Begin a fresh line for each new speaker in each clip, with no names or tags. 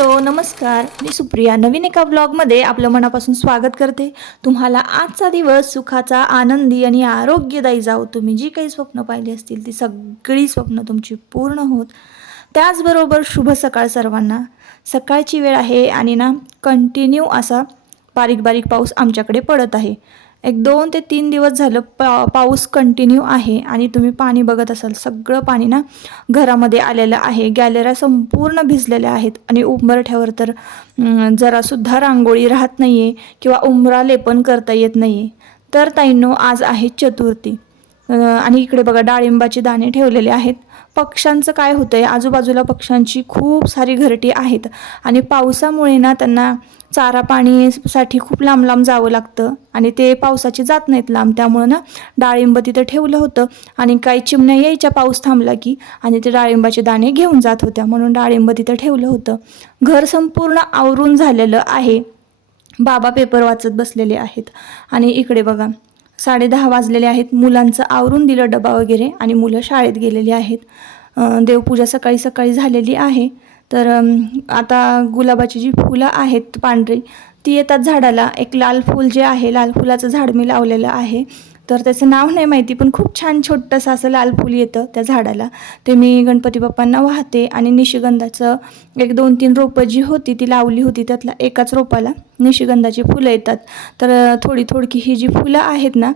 Hello नमस्कार. मी सुप्रिया. नवीन एका ब्लॉगमध्ये आपलं मनापासून स्वागत करते. तुम्हाला आजचा दिवस सुखाचा आनंदी आणि आरोग्यदायी जाऊ तुम्ही जी काही स्वप्न पाहिली असतील ती सगळी स्वप्न तुमची पूर्ण होत. त्याचबरोबर शुभ सकाळ सर्वांना. सकाळची वेळ आहे आणि ना कंटिन्यू असा बारीक बारीक पाऊस आमच्याकडे पडत आहे. एक दोन ते तीन दिवस झालं पा पाऊस कंटिन्यू आहे आणि तुम्ही पाणी बघत असाल सगळं पाणी ना घरामध्ये आलेलं आहे. गॅलऱ्या संपूर्ण भिजलेल्या आहेत आणि उंबरठ्यावर तर जरासुद्धा रांगोळी राहत नाही आहे किंवा उंबरा लेपन करता येत नाही आहे तर ताईंनो आज आहे चतुर्थी. आणि इकडे बघा डाळिंबाचे दाणे ठेवलेले आहेत. पक्ष्यांचं काय होतं आहे आजूबाजूला पक्ष्यांची खूप सारी घरटी आहेत. आणि पावसामुळे ना त्यांना चारा पाणीसाठी खूप लांब लांब जावं लागतं. आणि ते पावसाची जात नाहीत लांब. त्यामुळं ना डाळिंब तिथं ठेवलं होतं. आणि काही चिमण्या यायच्या पाऊस थांबला की आणि ते डाळिंबाचे दाणे घेऊन जात होत्या. म्हणून डाळिंब तिथं ठेवलं होतं. घर संपूर्ण आवरून झालेलं आहे. बाबा पेपर वाचत बसलेले आहेत. आणि इकडे बघा साडे दहा वाजलेले आहेत. मुलांचं आवरून दिलं डबा वगैरे आणि मुलं शाळेत गेलेली आहेत. देवपूजा सकाळी सकाळी झालेली आहे. तर आता गुलाबाची जी फुलं आहेत पांढरी ती येतात झाडाला. एक लाल फूल जे आहे लाल फुलाचं झाड मी लावलेलं आहे. तर त्याचं नाव नाही माहिती पण खूप छान छोटंसं असं लाल फूल येतं त्या झाडाला. ते मी गणपती बाप्पांना वाहते आणि निशिगंधाचं एक दोन तीन रोपं जी होती ती लावली होती त्यातला एकाच रोपाला निशिगंधाची फुलं येतात. तर थोडी थोडकी ही जी फुलं आहेत ना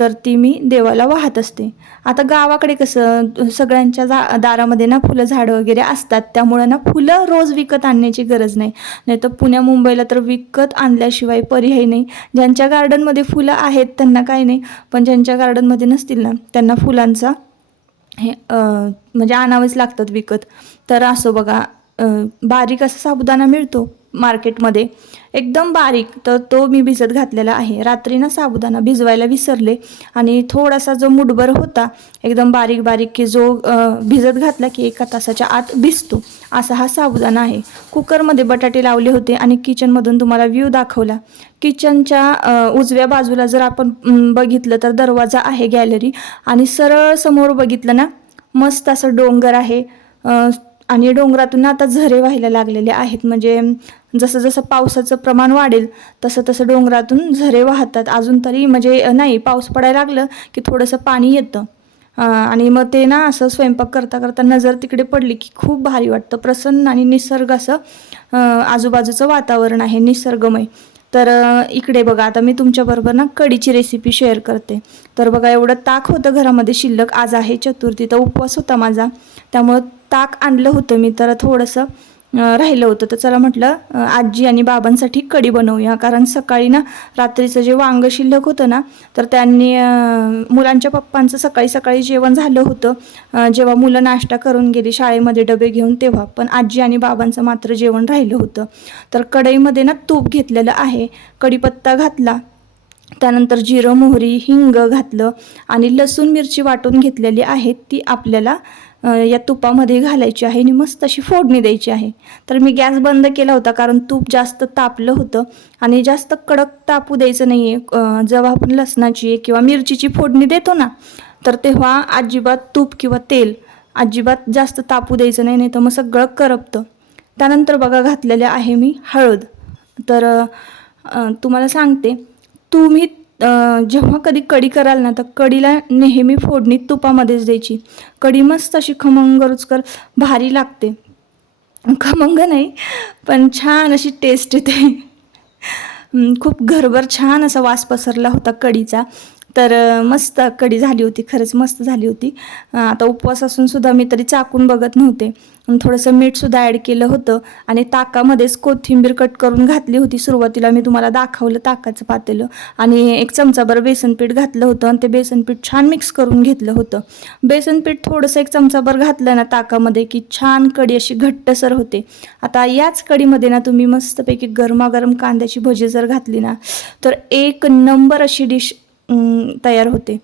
तर ती मी देवाला वाहत असते. आता गावाकडे कसं सगळ्यांच्या जा दारामध्ये ना फुलं झाडं वगैरे असतात. त्यामुळं ना फुलं रोज विकत आणण्याची गरज नाही. नाही तर पुण्या मुंबईला तर विकत आणल्याशिवाय पर्याय नाही. ज्यांच्या गार्डनमध्ये फुलं आहेत त्यांना काही नाही. पण ज्यांच्या गार्डनमध्ये नसतील ना त्यांना फुलांचा हे म्हणजे आणावंच लागतात विकत. तर असं बघा बारीक असा साबुदाणा मिळतो. मार्केटमध्ये एकदम बारीक तर तो मी भिजत घातलेला आहे. रात्री ना साबुदाणा भिजवायला विसरले आणि थोडासा जो मुठभर होता एकदम बारीक बारीक की जो भिजत घातला की एका तासाच्या आत भिजतो असा हा साबुदाणा आहे. कुकरमध्ये बटाटे लावले होते आणि किचनमधून तुम्हाला व्ह्यू दाखवला. किचनच्या उजव्या बाजूला जर आपण बघितलं तर दरवाजा आहे गॅलरी आणि सरळ समोर बघितलं ना मस्त असं डोंगर आहे. आणि डोंगरातून आता झरे व्हायला लागलेले आहेत. म्हणजे जसं जसं पावसाचं प्रमाण वाढेल तसं तसं डोंगरातून झरे वाहतात. अजून तरी म्हणजे नाही पाऊस पडायला लागलं की थोडंसं पाणी येतं. आणि मग ते ना असं स्वयंपाक करता करता नजर तिकडे पडली की खूप भारी वाटतं. प्रसन्न आणि निसर्ग असं आजूबाजूचं वातावरण आहे निसर्गमय. तर इकडे बघा आता मी तुमच्याबरोबर ना कढीची रेसिपी शेअर करते. तर बघा एवढं ताक होतं घरामध्ये शिल्लक. आज आहे चतुर्थी तर उपवास होता माझा. त्यामुळं ताक आणलं होतं मी. तर थोडंसं राहिलं होतं. तर चला म्हटलं आजी आणि बाबांसाठी कढी बनवूया. कारण सकाळी ना रात्रीचं जे वांग शिल्लक होतं ना तर त्यांनी मुलांच्या पप्पांचं सकाळी सकाळी जेवण झालं होतं. जेव्हा मुलं नाश्ता करून गेली शाळेमध्ये डबे घेऊन तेव्हा पण आजी आणि बाबांचं मात्र जेवण राहिलं होतं. तर कढईमध्ये ना तूप घेतलेलं आहे. कढीपत्ता घातला. त्यानंतर जिरं मोहरी हिंग घातलं. आणि लसूण मिरची वाटून घेतलेली आहे. ती आपल्याला या तुपामध्ये घालायची आहे आणि मस्त अशी फोडणी द्यायची आहे. तर मी गॅस बंद केला होता कारण तूप जास्त तापलं होतं आणि जास्त कडक तापू द्यायचं नाही आहे जेव्हा आपण लसणाची किंवा मिरचीची फोडणी देतो ना तर तेव्हा अजिबात तूप किंवा तेल अजिबात जास्त तापू द्यायचं नाही नाही तर मग सगळं करपतं. त्यानंतर बघा घातलेले आहे मी हळद. तर तुम्हाला सांगते तुम्ही जेव्हा कधी कढी कराल ना तर कढीला नेहमी फोडणी तुपामध्येच द्यायची. कढी मस्त अशी खमंग रुचकर भारी लागते. खमंग नाही पण छान अशी टेस्ट येते. खूप घरभर छान असा वास पसरला होता कढीचा. तर मस्त कडी झाली होती खरंच मस्त झाली होती. आता उपवास असून सुद्धा मी तरी चाकून बघत नव्हते. थोडंसं मीठसुद्धा ॲड केलं होतं आणि ताकामध्येच कोथिंबीर कट करून घातली होती. सुरुवातीला मी तुम्हाला दाखवलं ताकाचं पातेलं आणि एक चमचाभर बेसनपीठ घातलं होतं आणि ते बेसनपीठ छान मिक्स करून घेतलं होतं. बेसनपीठ थोडंसं एक चमचाभर घातलं ना ताकामध्ये की छान कढी अशी घट्टसर होते. आता याच कडीमध्ये ना तुम्ही मस्तपैकी गरमागरम कांद्याची भजी जर घातली ना तर एक नंबर अशी डिश तयार होते.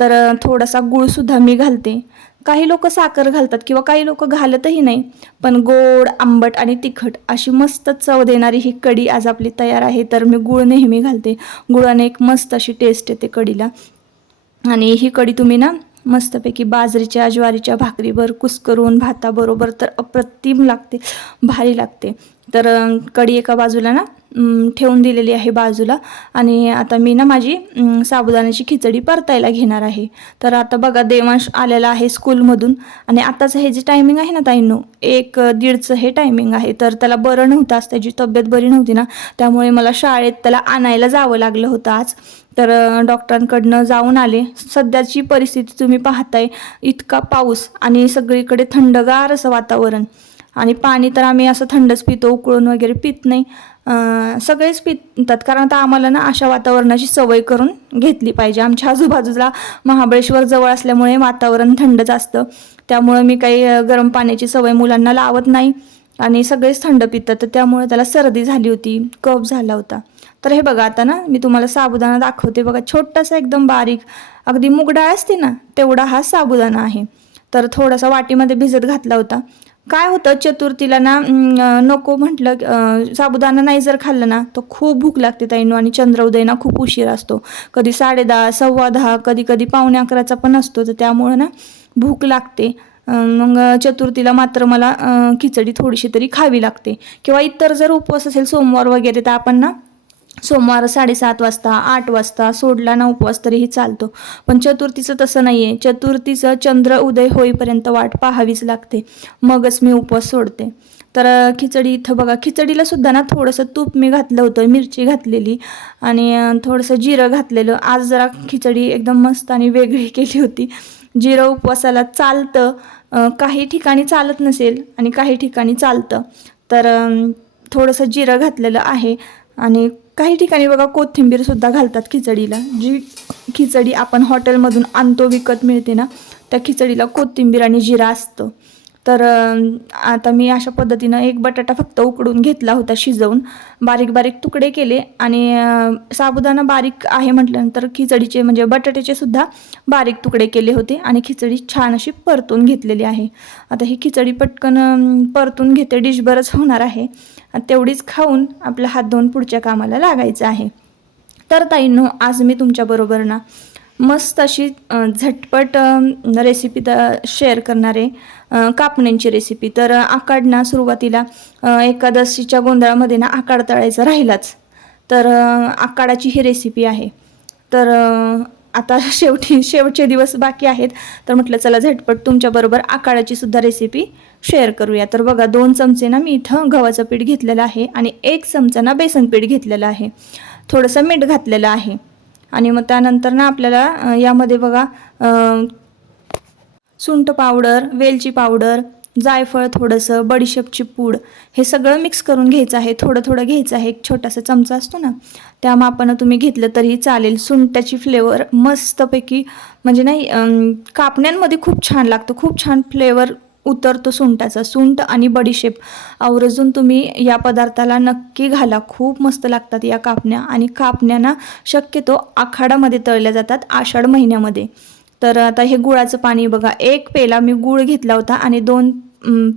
तर थोडासा गुळसुद्धा मी घालते. काही लोक साखर घालतात किंवा काही लोक घालतही नाही पण गोड आंबट आणि तिखट अशी मस्त चव देणारी ही कढी आज आपली तयार आहे. तर मी गुळ नेहमी घालते. गुळाने एक मस्त अशी टेस्ट येते कढीला. आणि ही कढी तुम्ही ना मस्तपैकी बाजरीच्या ज्वारीच्या भाकरीवर कुस्करून भाताबरोबर तर अप्रतिम लागते. भारी लागते. तर कडी कढी एका बाजूला ना ठेवून दिलेली आहे बाजूला. आणि आता मी ना माझी साबुदाण्याची खिचडी परतायला घेणार आहे. तर आता बघा देवांश आलेला आहे स्कूलमधून. आणि आताचं हे जे टायमिंग आहे ना ताईंनो एक दीडचं हे टायमिंग आहे. तर त्याला बरं नव्हतं आज त्याची तब्येत बरी नव्हती ना. त्यामुळे मला शाळेत त्याला आणायला जावं लागलं होतं आज. तर डॉक्टरांकडनं जाऊन आले. सध्याची परिस्थिती तुम्ही पाहताय इतका पाऊस आणि सगळीकडे थंडगार असं वातावरण. आणि पाणी तर आम्ही असं थंडच पितो उकळून वगैरे पित नाही. सगळेच पितात. कारण आता आम्हाला ना अशा वातावरणाची सवय करून घेतली पाहिजे. आमच्या आजूबाजूला महाबळेश्वर जवळ असल्यामुळे वातावरण थंडच असतं त्यामुळं मी काही गरम पाण्याची सवय मुलांना लावत नाही. आणि सगळेच थंड पितात. तर त्यामुळे त्याला सर्दी झाली होती कफ झाला होता. तर हे बघा आता ना मी तुम्हाला साबुदाणा दाखवते. बघा छोटासा एकदम बारीक अगदी मुगडाळ असते ना तेवढा हा साबुदाणा आहे. तर थोडासा वाटीमध्ये भिजत घातला होता. काय होतं चतुर्थीला ना नको म्हटलं साबुदाणा नाही जर खाल्लं ना तर खूप भूक लागते ताईंनो आणि चंद्रोदय ना खूप उशीर असतो. कधी साडेदहा सव्वा दहा कधी कधी पावणे अकराचा पण असतो तर त्यामुळं ना भूक लागते. मग चतुर्थीला मात्र मला खिचडी थोडीशी तरी खावी लागते. किंवा इतर जर उपवास असेल सोमवार वगैरे तर आपण ना सोमवार साडेसात वाजता आठ वाजता सोडला ना उपवास तरीही चालतो. पण चतुर्थीचं तसं नाही आहे चतुर्थीचं चंद्र उदय होईपर्यंत वाट पाहावीच लागते. मगच मी उपवास सोडते. तर खिचडी इथं बघा. खिचडीला सुद्धा ना थोडंसं तूप मी घातलं होतं मिरची घातलेली. आणि थोडंसं जिरं घातलेलं. आज जरा खिचडी एकदम मस्त आणि वेगळी केली होती. जिरं उपवासाला चालतं. काही ठिकाणी चालत नसेल आणि काही ठिकाणी चालतं. तर थोडंसं जिरं घातलेलं आहे. आणि काही ठिकाणी बघा कोथिंबीर सुद्धा घालतात खिचडीला. जी खिचडी आपण हॉटेलमधून आणतो विकत मिळते ना त्या खिचडीला कोथिंबीर आणि जिरा असतं. तर आता मी अशा पद्धतीनं एक बटाटा फक्त उकडून घेतला होता शिजवून. बारीक बारीक तुकडे केले आणि साबुदाणा बारीक आहे म्हटल्यानंतर खिचडीचे म्हणजे बटाट्याचे सुद्धा बारीक तुकडे केले होते आणि खिचडी छान अशी परतून घेतलेली आहे. आता ही खिचडी पटकन परतून घेते डिशभरच होणार आहे. तेवढीच खाऊन आपला हात धुवून पुढच्या कामाला लागायचं आहे. तर ताईंनो आज मी तुमच्याबरोबर ना मस्त अशी झटपट रेसिपी द शेअर करणारे कापण्यांची रेसिपी तर आकाड ना सुरुवातीला एकादशीच्या गोंधळामध्ये ना आकाड तळायचा राहिलाच. तर आकाडाची ही रेसिपी आहे. तर आता शेवटी शेवटचे दिवस बाकी आहेत. तर म्हटलं चला झटपट तुमच्याबरोबर आकाडाची सुद्धा रेसिपी शेअर करूया. तर बघा दोन चमचे ना मी इथं गव्हाचं पीठ घेतलेलं आहे आणि एक चमचा ना बेसन पीठ घेतलेलं आहे. थोडंसं मीठ घातलेलं आहे. आणि मग त्यानंतर ना आपल्याला यामध्ये बघा सुंट सुंठ पावडर वेलची पावडर जायफळ थोडंसं बडीशेपची पूड हे सगळं मिक्स करून घ्यायचं आहे. थोडं थोडं घ्यायचं आहे. एक छोटासा चमचा असतो ना त्या मापानं तुम्ही घेतलं तरीही चालेल. सुंटाची फ्लेवर मस्तपैकी म्हणजे नाही कापण्यांमध्ये खूप छान लागतं. खूप छान फ्लेवर उतरतो सुंटाचा. सुंट आणि बडीशेप आवर्जून तुम्ही या पदार्थाला नक्की घाला. खूप मस्त लागतात या कापण्या आणि कापण्यांना शक्यतो आखाडामध्ये तळल्या जातात आषाढ महिन्यामध्ये. तर आता हे गुळाचं पाणी बघा. एक पेला मी गुळ घेतला होता आणि दोन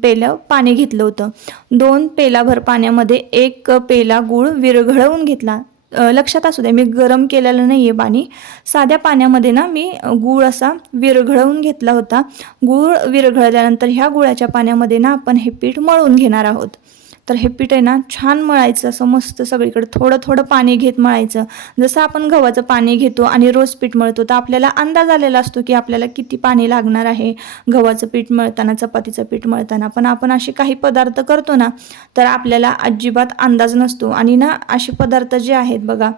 पेलं पाणी घेतलं होतं. दोन पेलाभर पाण्यामध्ये एक पेला गुळ विरघळवून घेतला. लक्षात असू द्या मी गरम केलेलं नाही आहे पाणी. साध्या पाण्यामध्ये ना मी गूळ असा विरघळवून घेतला होता. गूळ विरघळल्यानंतर ह्या गुळाच्या पाण्यामध्ये ना आपण हे पीठ मळून घेणार आहोत. तर हे पीठ आहे ना छान मळायचं असं मस्त सगळीकडे थोडं थोडं पाणी घेत मळायचं. जसं आपण गव्हाचं पाणी घेतो आणि रोज पीठ मळतो तर आपल्याला अंदाज आलेला असतो की आपल्याला किती पाणी लागणार आहे गव्हाचं पीठ मळताना चपातीचं पीठ मळताना. पण आपण असे काही पदार्थ करतो ना तर आपल्याला अजिबात अंदाज नसतो. आणि ना असे पदार्थ जे आहेत बघा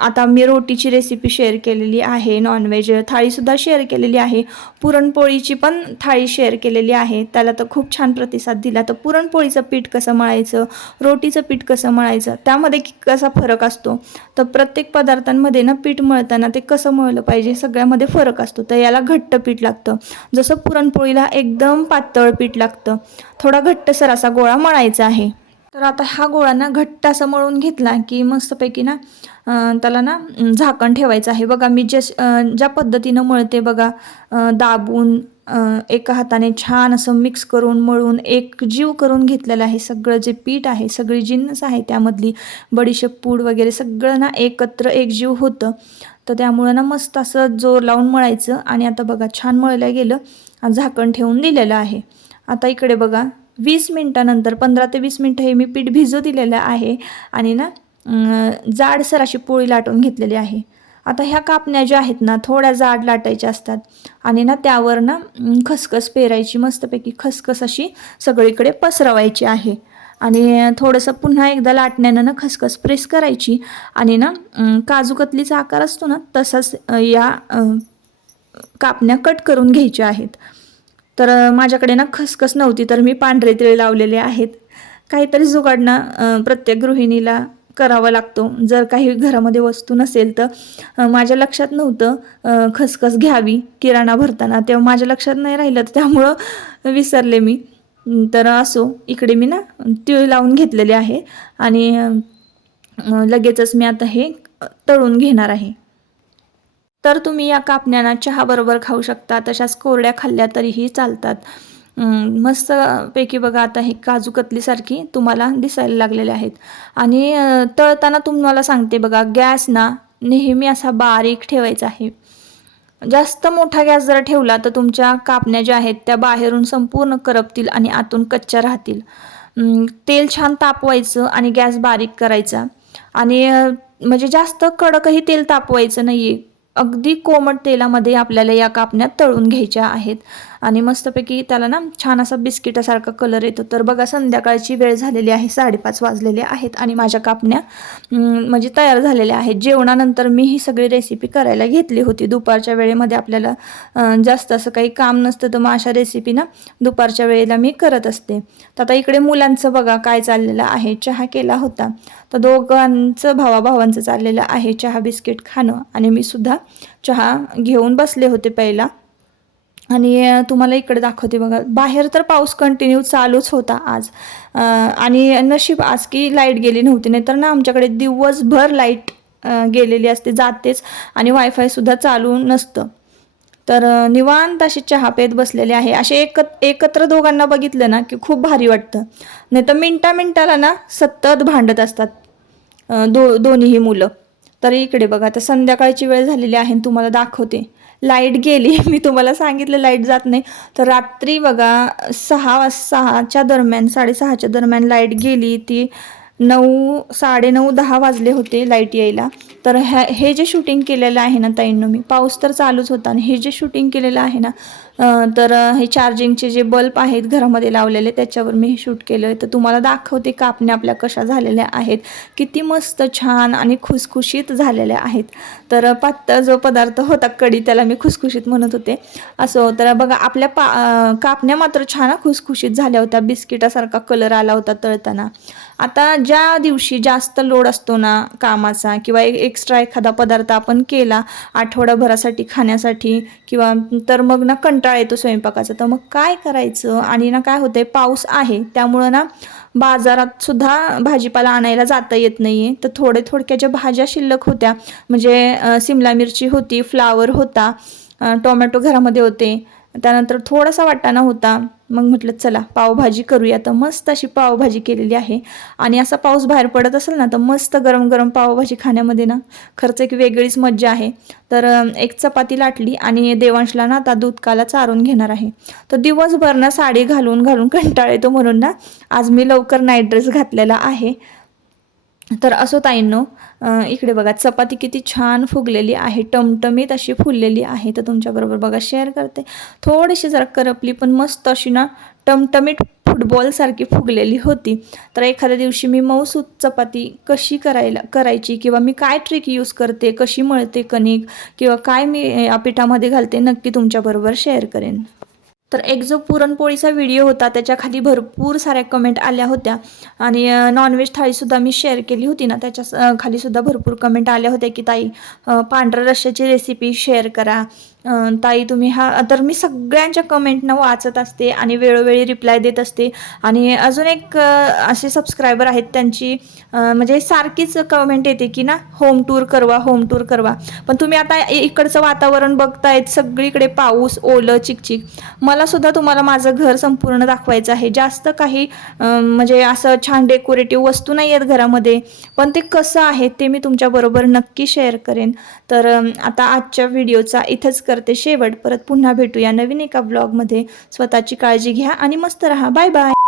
आता मी रोटीची रेसिपी शेअर केलेली आहे नॉनव्हेज थाळीसुद्धा शेअर केलेली आहे. पुरणपोळीची पण थाळी शेअर केलेली आहे. त्याला तर खूप छान प्रतिसाद दिला. तर पुरणपोळीचं पीठ कसं मळायचं रोटीचं पीठ कसं मळायचं त्यामध्ये की- कसा फरक असतो? तर प्रत्येक पदार्थांमध्ये ना पीठ मळताना ते कसं मळलं पाहिजे सगळ्यामध्ये फरक असतो. तर याला घट्ट पीठ लागतं. जसं पुरणपोळीला एकदम पातळ पीठ लागतं थोडा घट्टसर असा गोळा मळायचा आहे. तर आता हा गोळा ना घट्ट असा मळून घेतला की मस्तपैकी ना त्याला ना झाकण ठेवायचं आहे. बघा मी जस ज्या पद्धतीनं मळते बघा दाबून एका हाताने छान असं मिक्स करून मळून एक जीव करून घेतलेलं आहे. सगळं जे पीठ आहे सगळी जिन्नस आहे त्यामधली बडीशेप पूड वगैरे सगळं ना एकत्र एक जीव होतं. तर त्यामुळं ना मस्त असं जोर लावून मळायचं आणि आता बघा छान मळलं गेलं झाकण ठेवून दिलेलं आहे. आता इकडे बघा वीस मिनटानंतर पंधरा ते वीस मिनटं हे मी पीठ भिजू दिलेलं आहे आणि ना जाडसर अशी पोळी लाटून घेतलेली आहे. आता ह्या कापण्या ज्या आहेत ना थोड्या जाड लाटायच्या असतात आणि ना त्यावर ना खसखस पेरायची मस्तपैकी खसखस अशी सगळीकडे पसरवायची आहे. आणि थोडंसं पुन्हा एकदा लाटण्यानं ना खसखस प्रेस करायची आणि ना काजूकतलीचा काजू कतलीचा आकार असतो ना तसाच या कापण्या कट करून घ्यायच्या आहेत. तर माझ्याकडे ना खसखस नव्हती तर मी पांढरे तिळे लावलेले आहेत. काहीतरी जुगाडणं प्रत्येक गृहिणीला करावा लागतो. जर काही घरामध्ये वस्तू नसेल तर माझ्या लक्षात नव्हतं खसखस घ्यावी किराणा भरताना. तेव्हा माझ्या लक्षात नाही राहिलं तर त्यामुळं विसरले मी. तर असो इकडे मी ना तिळ लावून घेतलेले आहे. आणि लगेचच मी आता हे तळून घेणार आहे. तर तुम्ही या कापण्यांना चहाबरोबर खाऊ शकता. तशाच कोरड्या खाल्ल्या तरीही चालतात. मस्तपैकी बघा आता हे काजू कतलीसारखी तुम्हाला दिसायला लागलेले आहेत. आणि तळताना तुम्हाला सांगते बघा गॅस ना नेहमी असा बारीक ठेवायचा आहे. जास्त मोठा गॅस जर ठेवला तर तुमच्या कापण्या ज्या आहेत त्या बाहेरून संपूर्ण करपतील आणि आतून कच्च्या राहतील. तेल छान तापवायचं आणि गॅस बारीक करायचा. आणि म्हणजे जास्त कडकही तेल तापवायचं नाही आहे अगदी कोमट तेलामध्ये आपल्याला या कापण्या तळून घ्यायच्या आहेत. आणि मस्तपैकी त्याला ना छान असा बिस्किटासारखा कलर येतो. तर बघा संध्याकाळची वेळ झालेली आहे. साडेपाच वाजलेले आहेत आणि माझ्या कापण्या म्हणजे तयार झालेल्या आहेत. जेवणानंतर मी ही सगळी रेसिपी करायला घेतली होती. दुपारच्या वेळेमध्ये आपल्याला जास्त असं काही काम नसतं तर मग अशा रेसिपी ना दुपारच्या वेळेला मी करत असते. तर आता इकडे मुलांचं बघा काय चाललेलं आहे. चहा केला होता. तर दोघांचं भावाभावांचं चाललेलं आहे चहा बिस्किट खाणं. आणि मी सुद्धा चहा घेऊन बसले होते पहिला. आणि तुम्हाला इकडे दाखवते बघा. बाहेर तर पाऊस कंटिन्यू चालूच होता आज. आणि नशीब आज की लाइट गेली नव्हती. नाही तर ना आमच्याकडे दिवसभर लाइट गेलेली असते जातेच. आणि वायफायसुद्धा चालू नसतं. तर निवांत असे चहा पेत बसलेले आहे. असे एक एकत्र दोघांना बघितलं ना की खूप भारी वाटतं. नाही तर मिनटा मिनटाला ना सतत भांडत असतात दो दोन्हीही मुलं. तर इकडे बघा आता संध्याकाळची वेळ झालेली आहे आणि तुम्हाला दाखवते. लाइट गेली. मी तुम्हाला सांगितलं लाइट जात नाही. तर रात्री बघा सहा वाज सहाच्या दरम्यान साडेसहाच्या दरम्यान लाइट गेली ती नऊ साडेनऊ दहा वाजले होते लाइट यायला. तर ह्या हे जे शूटिंग केलेलं आहे ना ताईंनो मी पाऊस तर चालूच होता आणि हे जे शूटिंग केलेलं आहे ना तर हे चार्जिंगचे जे बल्ब आहेत घरामध्ये लावलेले त्याच्यावर मी हे शूट केलं आहे तर तुम्हाला दाखवते कापण्या आपल्या कशा झालेल्या आहेत. किती मस्त छान आणि खुसखुशीत झालेल्या आहेत. तर पत्ता जो पदार्थ होता कढी त्याला मी खुसखुशीत म्हणत होते. असं तर बघा आपल्या पा कापण्या मात्र छान खुसखुशीत झाल्या होत्या. बिस्किटासारखा कलर आला होता तळताना. आता ज्या दिवशी जास्त लोड असतो ना कामाचा किंवा एक एक्स्ट्रा एखादा पदार्थ आपण केला आठवडाभरासाठी खाण्यासाठी किंवा तर मग ना कंटाळा येतो स्वयंपाकाचा. तर मग काय करायचं? आणि ना काय होतंय पाऊस आहे. त्यामुळं ना बाजारात सुद्धा भाजीपाला आणायला जाता येत नाही आहे तर थोडे थोडक्या ज्या भाज्या शिल्लक होत्या म्हणजे सिमला मिरची होती फ्लावर होता टोमॅटो घरामध्ये होते. त्यानंतर थोडासा वाटाणा होता. मग म्हटलं चला पावभाजी करूया. तर मस्त अशी पावभाजी केलेली आहे. आणि असा पाऊस बाहेर पडत असेल ना तर मस्त गरम गरम पावभाजी खाण्यामध्ये ना खरंच एक वेगळीच मज्जा आहे. तर एक चपाती लाटली आणि देवांशला ना आता दूधकाला चारून घेणार आहे. तर दिवसभर ना साडी घालून घालून कंटाळ येतो म्हणून ना आज मी लवकर नाईट ड्रेस घातलेला आहे. तर असो ताईंनो इकडे बघा चपाती किती छान फुगलेली आहे टमटमीत अशी फुललेली आहे तर तुमच्याबरोबर बघा शेअर करते. थोडीशी जरा करपली पण मस्त अशी ना टमटमीत फुटबॉलसारखी फुगलेली होती. तर एखाद्या दिवशी मी मऊसूत चपाती कशी करायला करायची किंवा मी काय ट्रिक यूज करते कशी मळते कणिक किंवा काय मी या पिठामध्ये घालते नक्की तुमच्याबरोबर शेअर करेन. तर एक जो पुरणपोळीचा व्हिडिओ होता त्याच्याखाली भरपूर साऱ्या कमेंट आल्या होत्या. आणि नॉनव्हेज थाळीसुद्धा मी शेअर केली होती ना त्याच्या खालीसुद्धा भरपूर कमेंट आल्या होत्या की ताई पांढऱ्या रश्श्याची रेसिपी शेअर करा. ताई तुम्ही हा तर मी सगळ्यांच्या कमेंटनं वाचत असते आणि वेळोवेळी रिप्लाय देत असते. आणि अजून एक असे सबस्क्रायबर आहेत त्यांची म्हणजे सारखीच कमेंट येते की ना होम टूर करवा होम टूर करवा. पण तुम्ही आता इकडचं वातावरण बघतायत सगळीकडे पाऊस ओलं चिकचिक. मला सुद्धा तुम्हाला माझं घर संपूर्ण दाखवायचं आहे. जास्त काही म्हणजे असं छान डेकोरेटिव्ह वस्तू नाही आहेत घरामध्ये. पण ते कसं आहे ते मी तुमच्याबरोबर नक्की शेअर करेन. तर आता आजच्या व्हिडिओचा इथंच करते. शेवट परत पुन्हा भेटूया नवीन एका ब्लॉगमध्ये स्वतःची काळजी घ्या आणि मस्त राहा. Bye bye